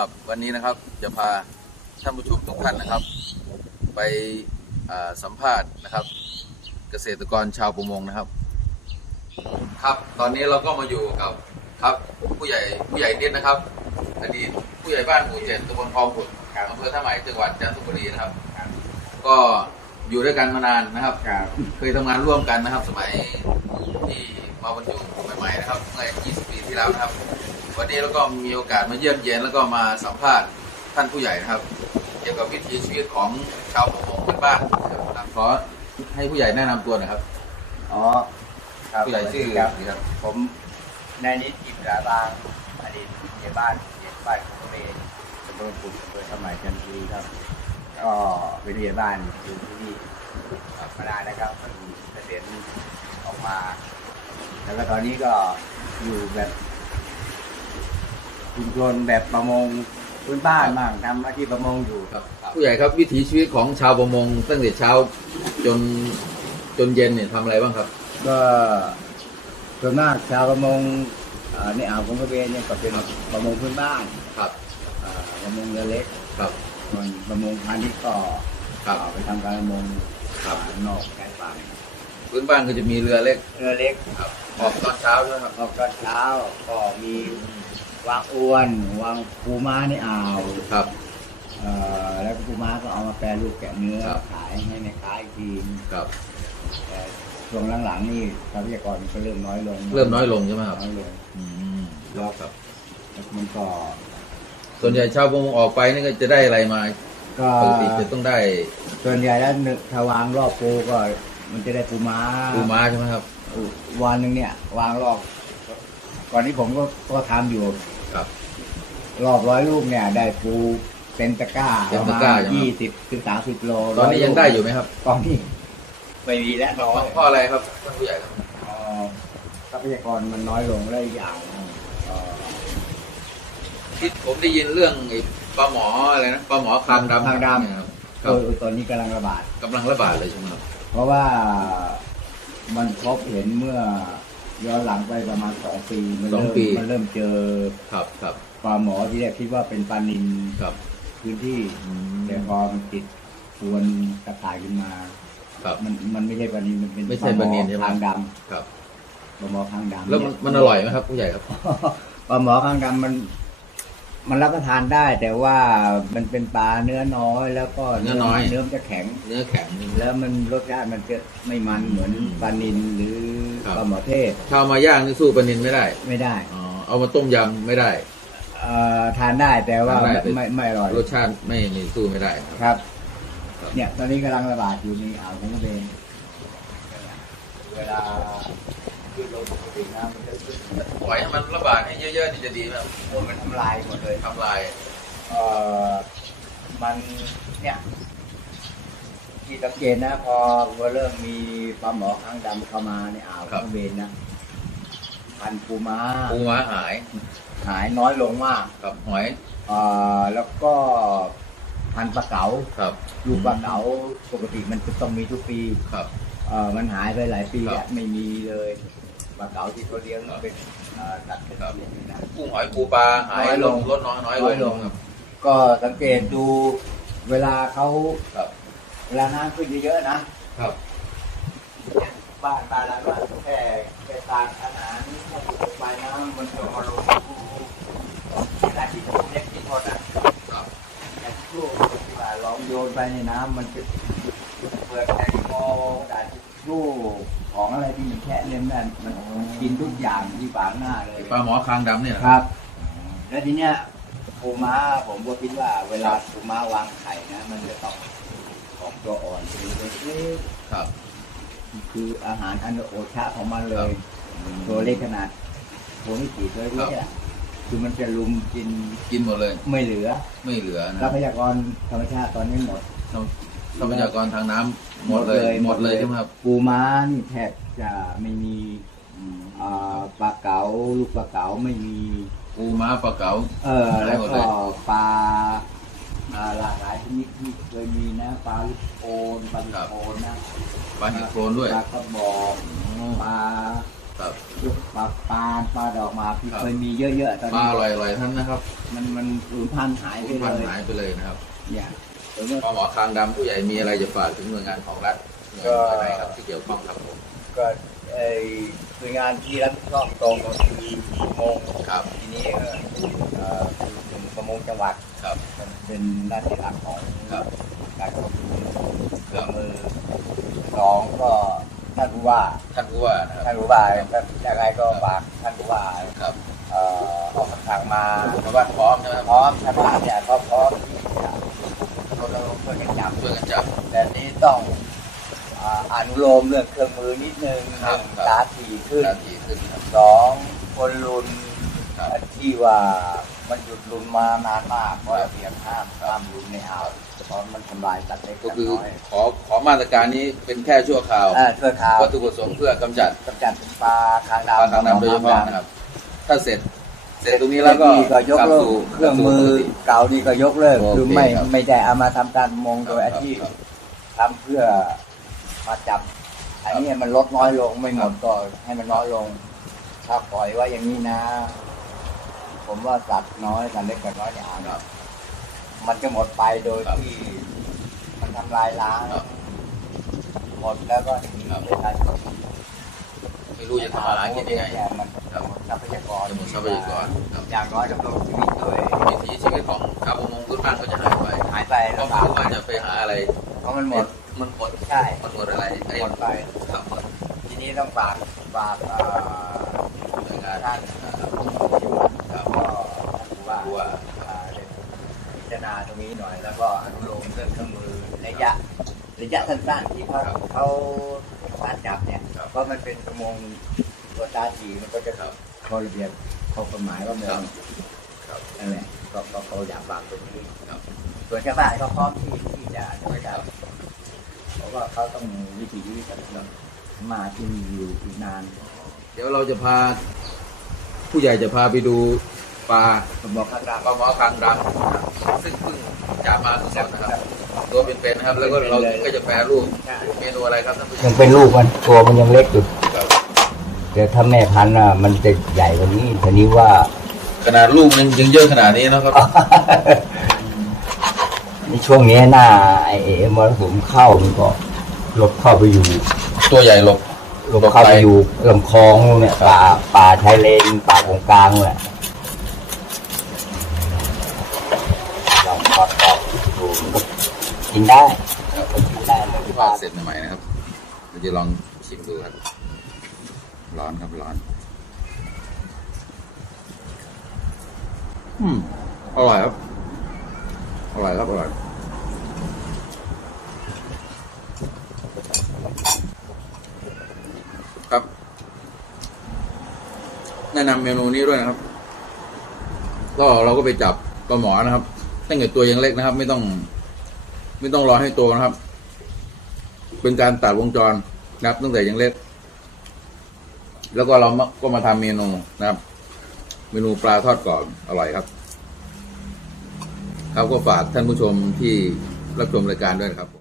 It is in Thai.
หรับวันนี้นะครับ จะพาท่านผู้ชมทุกท่านนะครับ ไปอ่าสัมภาษณ์นะครับ เกษตรกรชาวประมงนะครับ ครับตอนนี้เราก็มาอยู่กับครับผู้ใหญ่ผู้ใหญ่เด่นนะครับอดีตผู้ใหญ่บ้านหมู่เจ็ดตำบลคลองขุดอำเภอท่าใหม่จังหวัดจันทบุรีนะครับ ก็อยู่ด้วยกันมานานนะครับครับเคยทำงานร่วมกันนะครับ สมัยที่มาบรรจุใหม่ๆนะครับเมื่อ20 ปีที่แล้วนะครับ วันนี้เราก็มีโอกาสมาเยี่ยมเยียนแล้วก็มาสัมภาษณ์ท่านผู้ใหญ่นะครับ เกี่ยวกับวิถีชีวิตของชาวประมงพื้นบ้านนะครับขอให้ผู้ใหญ่แนะนำตัวหน่อยครับ อ๋อครับผู้ใหญ่ชื่อครับครับ ผมนายนิดอิบราบางอดีตผู้ใหญ่บ้านผู้ใหญ่บ้านของเมย์ตำบลปุ่มอำเภอสมัยจันทบุรีครับ ก็เป็นผู้ใหญ่บ้านอยู่ที่นี่มานานนะครับเพิ่งเกษียณออกมา แล้วก็ตอนนี้ก็อยู่แบบ ชุมชนแบบประมงพื้นบ้านบ้างทำอาชีพประมงอยู่ครับ ผู้ใหญ่ครับวิถีชีวิตของชาวประมงตั้งแต่เช้าจนจนเย็นเนี่ยทำอะไรบ้างครับ ก็ส่วนมากชาวประมงอ่าในอ่าวคงกระเบนเนี่ยก็เป็นประมงพื้นบ้านครับอ่าประมงเรือเล็กครับส่วนประมงพาณิชย์ก็ครับอ่าไปทำการประมงครับ อ่านอกชายฝั่งพื้นบ้านก็จะมีเรือเล็กเรือเล็กครับออกตอนเช้าใช่ไหมครับ ออกตอนเช้าก็มี วางอวน วางปูม้าในอ่าวครับ เอ่อแล้วก็ปูม้าก็เอามาแปรรูปแกะเนื้อครับ ขายให้แม่ค้าอีกทีครับ แต่ช่วงหลังๆนี่ทรัพยากรมันก็เริ่มน้อยลงเริ่มน้อยลงใช่ไหมครับน้อยลงอืมครับครับ แล้วมันก็ส่วนใหญ่ชาวประมงออกไปนี่ก็จะได้อะไรมาก็ปกติจะต้องได้ส่วนใหญ่แล้วนึกถ้าวางรอบปูก็ มันจะได้ปูม้า ปูม้าใช่ไหมครับ วันหนึ่งเนี่ย วางรอบก่อนนี้ผมก็ก็ทำอยู่ ครับ รอบร้อยลูกเนี่ย ได้ปูเต็มตะกร้าเต็มตะกร้าปใช่ระไหม ยี่สิบถึงสามสิบโลตอนนี้ยังได้อยู่ไหมครับตอนนี้ไม่มีแล้วน้อยเพราะอะไรครับท่านผู้ใหญ่ครับเอ่อทรัพยากรมันน้อยลงและอีกอย่างเอ่อที่ผมได้ยินเรื่องไอ้ปลาหมออะไรนะปลาหมอคางดำคางดำ เนี่ยครับครับเออตอนนี้กำลังระบาด กำลังระบาดเลยใช่ไหมครับ เพราะว่ามันพบเห็นเมื่อ ย้อนหลังไปประมาณสองปีมันสองเริ่มปี มันเริ่มเจอครับครับปลาหมอที่แรกคิดว่าเป็นปลานินครับพื้นที่ อืมแต่พอมันติดทวนกระต่ายขึ้นมา ครับ มันมันไม่ใช่ปลานินมันเป็นไม่ใช่ปลานิลใช่ไหม ทางดครับำปลาหมอทางดำแล้วมันมันอร่อยไหมครับผู้ใหญ่ครับ ปลาหมอทางดำมัน มันรับประทานได้แต่ว่ามันเป็นปลาเนื้อน้อย แล้วก็เนื้อน้อย เนื้อมันจะแข็ง เนื้อแข็งนี่แล้วมันรสชาติมันจะไม่มันเหมือนอืมปลานินหรือครับปลาหมอเทศข้าวมาย่างนี่สู้ปลานินไม่ได้ ไม่ได้อ๋อเอามาต้มยำไม่ได้เอ่อทานได้แต่ว่าทานได้แต่ไม่ไม่อร่อย รสชาติไม่ไม่สู้ไม่ได้ครับครับครับ เนี่ยตอนนี้กำลังระบาดอยู่ในอ่าวของกระเบนเวลา ขึ้นลงปกติน้ำมันจะขึ้นปล่อยให้มันระบาดให้เยอะๆนี่จะดีไหมครับโอ้ยมันทำลายหมดเลยทำลายเอ่อมันเนี่ยที่สังเกตนะ พอเริ่มมีปลาหมอข้างดำเข้ามาในอ่าวของกระเบนนะพันธุ์ปูม้าปูม้าหาย หายน้อยลงมาก กับหอยเอ่อแล้วก็ พันธุ์ปลาเก๋าครับลูกปลาเก๋าปกติมันจะต้องมีทุกปีครับ เอ่อมันหายไปหลายปีครัแล้วบไม่มีเลยปลาเก๋าที่เขาเลี้ยงครับ เป็นเอ่อตัดเป็นครับเลี้ยงนี่นะ กุ้งหอยปูปลาหายน้อยลงลดน้อยน้อยน้อยลลง งครับก็สังเกตดูเวลาเขาครับเวลาน้ำขึ้นเยอะๆนะ ครับ บ้านบ้านเราว่าแค่แค่ตากอาหารถ้าปลูกปลายน้ำมันจะมาลงได้ที่ผมเรียกที่พอนะครับอย่าง ลูกที่ว่าลองโยนไปในน้ำมันจะเปิดแตงโมได้ลูกของอะไรที่มันแค่เล่นนั่นมันกินทุกอย่างที่ปากหน้าเลยปลาหมอคางดำเนี่ยครับ แล้วทีเนี้ยปูม้าผมก็คิดว่าเวลาปูม้าวางไข่นะ มันจะต้องของตัวอ่อนคือเล็กครับ คืออาหารอันโอชะของมันเลย ตัวเล็กขนาดตัวนี้กี่ตัวเล็กอะ คือมันจะลุมกินกินหมดเลย ไม่เหลือไม่เหลือนะทรัพยากรธรรมชาติตอนนี้หมดทรัพยากรทางน้ำหมดเลยหมดเลยใช่ไหมครับ ปูม้านี่แทบจะไม่มีอ่าปลาเก๋าลูกปลาเก๋าไม่มี ปูม้าปลาเก๋า เออได้แล้วหมดเลก็ย ปลาอ่าหลากหลายชนิดที่เคยมีนะปลาลูกโอนปลาลูกโอนนะปลาเห็ดโคนด้วยปลากระบอกอ๋อปลา ครับยุคปลาปลาปลาดอกมาที่ครับเคยมีเยอะๆตอนปลานี้อร่อยอร่อยท่านนะครับมันมันสูญพันธุ์หายไปพันเลยหายไปเลยนะครับอย่าผมว่าพอหมอคางดำผู้ใหญ่มีอะไรจะฝากถึงหน่วยงานของรัฐหน่วยก็งานไหนครับที่เกี่ยวข้องครับผมก็ไอ้หน่วยงานที่รับผิดชอบตรงก็คือประมงครับทีนี้เอ่อเอ่อคือประมงจังหวัดครับ มันเป็นหน้าที่หลักของครับ การควบคุมเครื่องมือสองก็ ท่านผู้ว่าท่านผู้ว่านะครับ ท่านผู้ว่าก็ยังไงก็ฝากท่านผู้ว่าครับเอ่อออกคำสั่งมาชาวบ้านพร้อมนะครับพร้อมชาวบ้านเนี่ยก็พร้อมที่จะรณรงค์ช่วยกันจับช่วยกันจับ แต่นี้ต้องอ่าอนุโลมเรื่องเครื่องมือนิดนึงครับหนึ่งตาถี่ขึ้นนาทีขึ้นครับ สองคนรุนครับที่ว่ามันหยุดรุนมานานมากเพราะเพียงห้ามห้ามรุนในอ่าว เพราะมันทำลายสัตว์เล็กก็สัตว์คือน้อยขอขอมาตรการนี้เป็นแค่ชั่วคราวอ่าช่วยข่าววัตถุประสงค์เพื่อกำจัดกำจัดปลาคางปลาดำทางน้ำโดยเฉพาะนะครับ ถ้าเสร็จ เสร็จตรงนี้แล้วก็นี่ก็ยกลับเลิกสู่เครื่องมือลับสู่ปกติเก่านี่ก็ยกเลิกโอเคคือไม่ครับไม่ได้เอามาทำการประมงโดยอาชีพ ครับ ทำเพื่อมาจับ อันนี้มันลดน้อยลงไม่หมดก็ให้มันน้อยลง ถ้าปล่อยไว่าอย่างนี้นะ ผมว่าสัตว์น้อยสัตว์เล็กกับน้อยเนี่ยอ่านครับ มันจะหมดไปโดยครับที่มันทำลายล้างครับหมดแล้วก็หนีครับไปทางไม่รู้จะทำอาหารกินยังไงเนี่ยมันจะหมดทรัพยากรจะหมดทรัพยากรครับอย่างน้อยดำรงชีวิตโดยวิถีชีวิตของชาวประมงพื้นบ้านก็จะหายไปหายไปเพราะลำไม่บากรู้ว่าจะไปหาอะไรเพราะมันหมดมันหมดใช่มันหมดอะไรไอ้หมดไปครับหมดทีนี้ต้องฝากฝากเอ่อ หน่วยงาน ท่าน นะครับ แล้วก็ท่านผู้ว่า ผู้ว่า อ่าได้พิจารณา ตรงนี้หน่อย แล้วก็อนุโลมเรื่องเครื่องมือระยะระยะสั้นๆที่เขาเขาสารจับเนี่ยเพราะมันเป็นประมงตัวตาจีมันก็จะครับ ข้อระเบียบข้อกฎหมายว่าคเมืรัองบครับ นั่นแหละก็ก็เขาอยากฝากตรงนี้ครับ ส่วนชาวบ้านเขาพร้อมที่ที่จะช่วยกันเพราะว่าเขาต้องมีวิถีชีวิตแบบมาที่นี่อยู่อีกนานเดี๋ยวเราจะพา ผู้ใหญ่จะพาไปดูปลาผมบอกข้างล่างปลาหมอคางดำ ซึ่งเพิ่งจับมาสดๆนะครับตัวเป็นๆนะครับ แล้วก็เราก็จะแปรรูปใช่เมนูอะไรครับท่านผู้ชยัมงเป็นลูกมันตัวมันยังเล็กอยู่ครับแต่ถ้าแม่พันธุ์อะมันจะใหญ่กว่านี้ทีนี้ว่าขนาดลูกมันยังเยอะขนาดนี้นะครับในช่วงนี้หน้าไอเอมรสุมเข้ามันก็หลบเข้าไปอยู่ ตัวใหญ่หลบหลบเข้าไปอยู่ลำคลองนู่นเนี่ยป่าป่าชายเลนป่าตรงกลางนู่นแหละเราทอดกรอบดูมันก็ กินได้ครับกินได้เลยที่ทอดเสร็จใหม่ๆนะครับเราจะลองชิมดูครับ ร้อนครับร้อน อืม อร่อยครับ อร่อยครับ อร่อยครับ แนะนำเมนูนี้ด้วยนะครับก็เราก็ไปจับปลาหมอนะครับตั้งแต่ตัวยังเล็กนะครับ ไม่ต้อง ไม่ต้องรอให้โตนะครับ เป็นการตัดวงจรนะครับ ตั้งแต่ยังเล็ก แล้วก็เราก็มาทำเมนูนะครับ เมนูปลาทอดกรอบอร่อยครับครับก็ฝากท่านผู้ชมที่รับชมรายการด้วยนะครับ